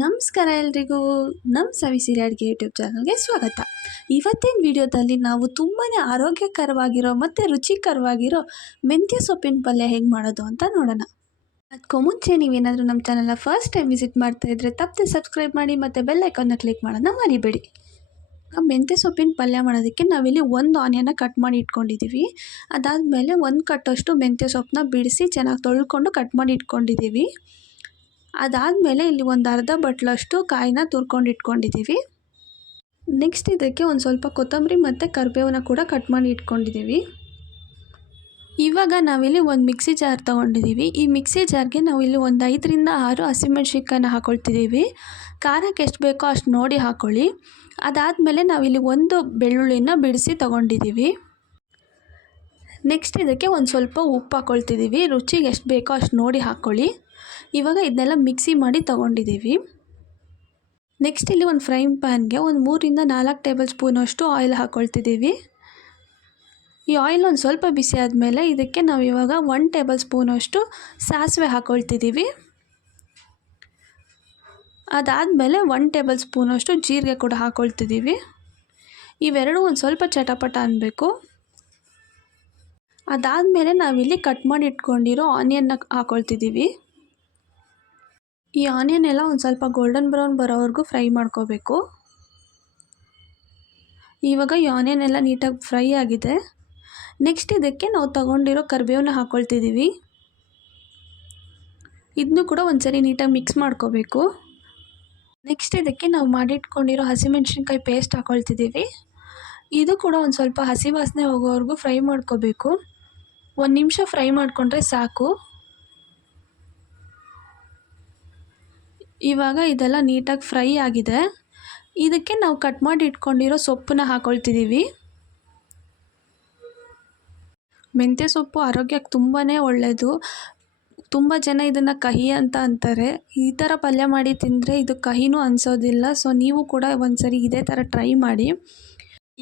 ನಮಸ್ಕಾರ ಎಲ್ರಿಗೂ. ನಮ್ಮ ಸವಿಸಿರಿ ಅಡುಗೆ ಯೂಟ್ಯೂಬ್ ಚಾನಲ್ಗೆ ಸ್ವಾಗತ. ಇವತ್ತಿನ ವಿಡಿಯೋದಲ್ಲಿ ನಾವು ತುಂಬಾ ಆರೋಗ್ಯಕರವಾಗಿರೋ ಮತ್ತು ರುಚಿಕರವಾಗಿರೋ ಮೆಂತ್ಯ ಸೊಪ್ಪಿನ ಪಲ್ಯ ಹೇಗೆ ಮಾಡೋದು ಅಂತ ನೋಡೋಣ. ಅದಕ್ಕೂ ಮುಂಚೆ ನೀವೇನಾದರೂ ನಮ್ಮ ಚಾನಲ್ನ ಫಸ್ಟ್ ಟೈಮ್ ವಿಸಿಟ್ ಮಾಡ್ತಾಯಿದ್ರೆ ತಪ್ಪದೆ ಸಬ್ಸ್ಕ್ರೈಬ್ ಮಾಡಿ ಮತ್ತು ಬೆಲ್ ಐಕಾನ್ನ ಕ್ಲಿಕ್ ಮಾಡೋದನ್ನ ಮರಿಬೇಡಿ. ಮೆಂತ್ಯ ಸೊಪ್ಪಿನ ಪಲ್ಯ ಮಾಡೋದಕ್ಕೆ ನಾವಿಲ್ಲಿ ಒಂದು ಆನಿಯನ್ನ ಕಟ್ ಮಾಡಿ ಇಟ್ಕೊಂಡಿದ್ದೀವಿ. ಅದಾದಮೇಲೆ ಒಂದು ಕಟ್ಟಷ್ಟು ಮೆಂತ್ಯ ಸೊಪ್ಪನ್ನ ಬಿಡಿಸಿ ಚೆನ್ನಾಗಿ ತೊಳ್ಕೊಂಡು ಕಟ್ ಮಾಡಿ ಇಟ್ಕೊಂಡಿದ್ದೀವಿ. ಅದಾದಮೇಲೆ ಇಲ್ಲಿ ಒಂದು ಅರ್ಧ ಬಟ್ಲಷ್ಟು ಕಾಯಿನ ತುರ್ಕೊಂಡು ಇಟ್ಕೊಂಡಿದ್ದೀವಿ. ನೆಕ್ಸ್ಟ್ ಇದಕ್ಕೆ ಒಂದು ಸ್ವಲ್ಪ ಕೊತ್ತಂಬರಿ ಮತ್ತು ಕರಿಬೇವನ್ನ ಕೂಡ ಕಟ್ ಮಾಡಿ ಇಟ್ಕೊಂಡಿದ್ದೀವಿ. ಇವಾಗ ನಾವಿಲ್ಲಿ ಒಂದು ಮಿಕ್ಸಿ ಜಾರ್ ತೊಗೊಂಡಿದ್ದೀವಿ. ಈ ಮಿಕ್ಸಿ ಜಾರ್ಗೆ ನಾವಿಲ್ಲಿ ಒಂದು 5ರಿಂದ 6 ಹಸಿಮೆಣ್ಸಿನ್ಕಾಯಿನ ಹಾಕ್ಕೊಳ್ತಿದ್ದೀವಿ. ಖಾರಕ್ಕೆ ಎಷ್ಟು ಬೇಕೋ ಅಷ್ಟು ನೋಡಿ ಹಾಕ್ಕೊಳ್ಳಿ. ಅದಾದಮೇಲೆ ನಾವಿಲ್ಲಿ ಒಂದು ಬೆಳ್ಳುಳ್ಳಿನ ಬಿಡಿಸಿ ತೊಗೊಂಡಿದ್ದೀವಿ. ನೆಕ್ಸ್ಟ್ ಇದಕ್ಕೆ ಒಂದು ಸ್ವಲ್ಪ ಉಪ್ಪು ಹಾಕ್ಕೊಳ್ತಿದ್ದೀವಿ. ರುಚಿಗೆ ಎಷ್ಟು ಬೇಕೋ ಅಷ್ಟು ನೋಡಿ ಹಾಕ್ಕೊಳ್ಳಿ. ಇವಾಗ ಇದನ್ನೆಲ್ಲ ಮಿಕ್ಸಿ ಮಾಡಿ ತೊಗೊಂಡಿದ್ದೀವಿ. ನೆಕ್ಸ್ಟ್ ಇಲ್ಲಿ ಒಂದು ಫ್ರೈಯಿಂಗ್ ಪ್ಯಾನ್ಗೆ ಒಂದು 3ರಿಂದ 4 ಟೇಬಲ್ ಸ್ಪೂನಷ್ಟು ಆಯಿಲ್ ಹಾಕ್ಕೊಳ್ತಿದ್ದೀವಿ. ಈ ಆಯಿಲ್ ಒಂದು ಸ್ವಲ್ಪ ಬಿಸಿ ಆದಮೇಲೆ ಇದಕ್ಕೆ ನಾವು ಇವಾಗ 1 ಟೇಬಲ್ ಸ್ಪೂನಷ್ಟು ಸಾಸಿವೆ ಹಾಕ್ಕೊಳ್ತಿದ್ದೀವಿ. ಅದಾದಮೇಲೆ 1 ಟೇಬಲ್ ಸ್ಪೂನಷ್ಟು ಜೀರಿಗೆ ಕೂಡ ಹಾಕ್ಕೊಳ್ತಿದ್ದೀವಿ. ಇವೆರಡು ಒಂದು ಸ್ವಲ್ಪ ಚಟಪಟ ಅನ್ನಬೇಕು. ಅದಾದಮೇಲೆ ನಾವಿಲ್ಲಿ ಕಟ್ ಮಾಡಿ ಇಟ್ಕೊಂಡಿರೋ ಆನಿಯನ್ನ ಹಾಕ್ಕೊಳ್ತಿದ್ದೀವಿ. ಈ ಆನಿಯನ್ ಎಲ್ಲ ಒಂದು ಸ್ವಲ್ಪ ಗೋಲ್ಡನ್ ಬ್ರೌನ್ ಬರೋವರೆಗೂ ಫ್ರೈ ಮಾಡ್ಕೋಬೇಕು. ಇವಾಗ ಈ ಆನಿಯನ್ ಎಲ್ಲ ನೀಟಾಗಿ ಫ್ರೈ ಆಗಿದೆ. ನೆಕ್ಸ್ಟ್ ಇದಕ್ಕೆ ನಾವು ತಗೊಂಡಿರೋ ಕರಿಬೇವನ್ನ ಹಾಕ್ಕೊಳ್ತಿದ್ದೀವಿ. ಇದನ್ನು ಕೂಡ ಒಂದ್ಸರಿ ನೀಟಾಗಿ ಮಿಕ್ಸ್ ಮಾಡ್ಕೋಬೇಕು. ನೆಕ್ಸ್ಟ್ ಇದಕ್ಕೆ ನಾವು ಮಾಡಿಟ್ಕೊಂಡಿರೋ ಹಸಿಮೆಣ್ಸಿನ್ಕಾಯಿ ಪೇಸ್ಟ್ ಹಾಕ್ಕೊಳ್ತಿದ್ದೀವಿ. ಇದು ಕೂಡ ಒಂದು ಸ್ವಲ್ಪ ಹಸಿ ವಾಸನೆ ಹೋಗೋವರೆಗೂ ಫ್ರೈ ಮಾಡ್ಕೋಬೇಕು. 1 ನಿಮಿಷ ಫ್ರೈ ಮಾಡಿಕೊಂಡ್ರೆ ಸಾಕು. ಇವಾಗ ಇದೆಲ್ಲ ನೀಟಾಗಿ ಫ್ರೈ ಆಗಿದೆ. ಇದಕ್ಕೆ ನಾವು ಕಟ್ ಮಾಡಿ ಇಟ್ಕೊಂಡಿರೋ ಸೊಪ್ಪನ್ನ ಹಾಕ್ಕೊಳ್ತಿದ್ದೀವಿ. ಮೆಂತ್ಯ ಸೊಪ್ಪು ಆರೋಗ್ಯಕ್ಕೆ ತುಂಬಾ ಒಳ್ಳೆಯದು. ತುಂಬ ಜನ ಇದನ್ನು ಕಹಿ ಅಂತ ಅಂತಾರೆ. ಈ ಥರ ಪಲ್ಯ ಮಾಡಿ ತಿಂದರೆ ಇದು ಕಹಿನೂ ಅನಿಸೋದಿಲ್ಲ. ಸೊ ನೀವು ಕೂಡ ಒಂದ್ಸರಿ ಇದೇ ಥರ ಟ್ರೈ ಮಾಡಿ.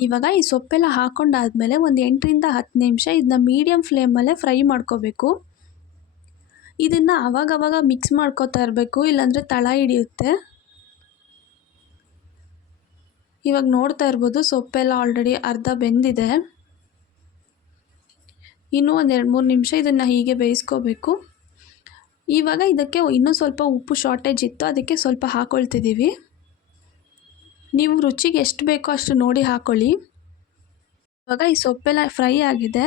ಇವಾಗ ಈ ಸೊಪ್ಪೆಲ್ಲ ಹಾಕ್ಕೊಂಡಾದ್ಮೇಲೆ ಒಂದು 8ರಿಂದ 10 ನಿಮಿಷ ಇದನ್ನ ಮೀಡಿಯಮ್ ಫ್ಲೇಮಲ್ಲೇ ಫ್ರೈ ಮಾಡ್ಕೋಬೇಕು. ಇದನ್ನು ಆವಾಗವಾಗ ಮಿಕ್ಸ್ ಮಾಡ್ಕೋತಾ ಇರಬೇಕು, ಇಲ್ಲಾಂದರೆ ತಳ ಹಿಡಿಯುತ್ತೆ. ಇವಾಗ ನೋಡ್ತಾ ಇರ್ಬೋದು ಸೊಪ್ಪೆಲ್ಲ ಆಲ್ರೆಡಿ ಅರ್ಧ ಬೆಂದಿದೆ. ಇನ್ನೂ ಒಂದು 2-3 ನಿಮಿಷ ಇದನ್ನು ಹೀಗೆ ಬೇಯಿಸ್ಕೋಬೇಕು. ಇವಾಗ ಇದಕ್ಕೆ ಇನ್ನೂ ಸ್ವಲ್ಪ ಉಪ್ಪು ಶಾರ್ಟೇಜ್ ಇತ್ತು, ಅದಕ್ಕೆ ಸ್ವಲ್ಪ ಹಾಕ್ಕೊಳ್ತಿದ್ದೀವಿ. ನೀವು ರುಚಿಗೆ ಎಷ್ಟು ಬೇಕೋ ಅಷ್ಟು ನೋಡಿ ಹಾಕ್ಕೊಳ್ಳಿ. ಇವಾಗ ಈ ಸೊಪ್ಪೆಲ್ಲ ಫ್ರೈ ಆಗಿದೆ.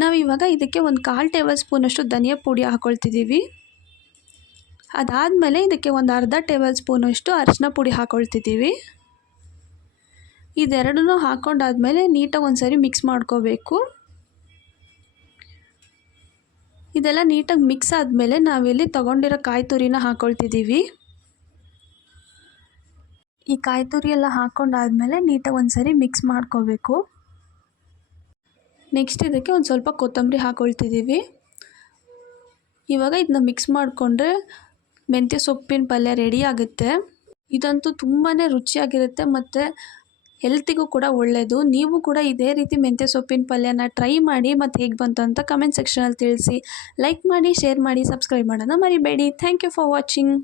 ನಾವು ಇವಾಗ ಇದಕ್ಕೆ ಒಂದು 1/4 ಟೇಬಲ್ ಸ್ಪೂನಷ್ಟು ಧನಿಯಾ ಪುಡಿ ಹಾಕ್ಕೊಳ್ತಿದ್ದೀವಿ. ಅದಾದಮೇಲೆ ಇದಕ್ಕೆ ಒಂದು ಅರ್ಧ ಟೇಬಲ್ ಸ್ಪೂನಷ್ಟು ಅರಿಶಿನ ಪುಡಿ ಹಾಕ್ಕೊಳ್ತಿದ್ದೀವಿ. ಇದೆರಡನ್ನೂ ಹಾಕ್ಕೊಂಡಾದ್ಮೇಲೆ ನೀಟಾಗಿ ಒಂದು ಸರಿ ಮಿಕ್ಸ್ ಮಾಡ್ಕೋಬೇಕು. ಇದೆಲ್ಲ ನೀಟಾಗಿ ಮಿಕ್ಸ್ ಆದಮೇಲೆ ನಾವಿಲ್ಲಿ ತೊಗೊಂಡಿರೋ ಕಾಯಿ ತುರಿನ ಹಾಕ್ಕೊಳ್ತಿದ್ದೀವಿ. ಈ ಕಾಯಿ ತುರಿ ಎಲ್ಲ ಹಾಕ್ಕೊಂಡಾದ್ಮೇಲೆ ನೀಟಾಗಿ ಒಂದು ಸರಿ ಮಿಕ್ಸ್ ಮಾಡ್ಕೋಬೇಕು. ನೆಕ್ಸ್ಟ್ ಇದಕ್ಕೆ ಒಂದು ಸ್ವಲ್ಪ ಕೊತ್ತಂಬರಿ ಹಾಕ್ಕೊಳ್ತಿದ್ದೀವಿ. ಇವಾಗ ಇದನ್ನ ಮಿಕ್ಸ್ ಮಾಡಿಕೊಂಡ್ರೆ ಮೆಂತ್ಯ ಸೊಪ್ಪಿನ ಪಲ್ಯ ರೆಡಿ ಆಗುತ್ತೆ. ಇದಂತೂ ತುಂಬಾ ರುಚಿಯಾಗಿರುತ್ತೆ ಮತ್ತು ಹೆಲ್ತಿಗೂ ಕೂಡ ಒಳ್ಳೆಯದು. ನೀವು ಕೂಡ ಇದೇ ರೀತಿ ಮೆಂತ್ಯ ಸೊಪ್ಪಿನ ಪಲ್ಯನ ಟ್ರೈ ಮಾಡಿ ಮತ್ತು ಹೇಗೆ ಬಂತು ಅಂತ ಕಮೆಂಟ್ ಸೆಕ್ಷನಲ್ಲಿ ತಿಳಿಸಿ. ಲೈಕ್ ಮಾಡಿ, ಶೇರ್ ಮಾಡಿ, ಸಬ್ಸ್ಕ್ರೈಬ್ ಮಾಡೋಣ ಮರಿಬೇಡಿ. Thank you for watching.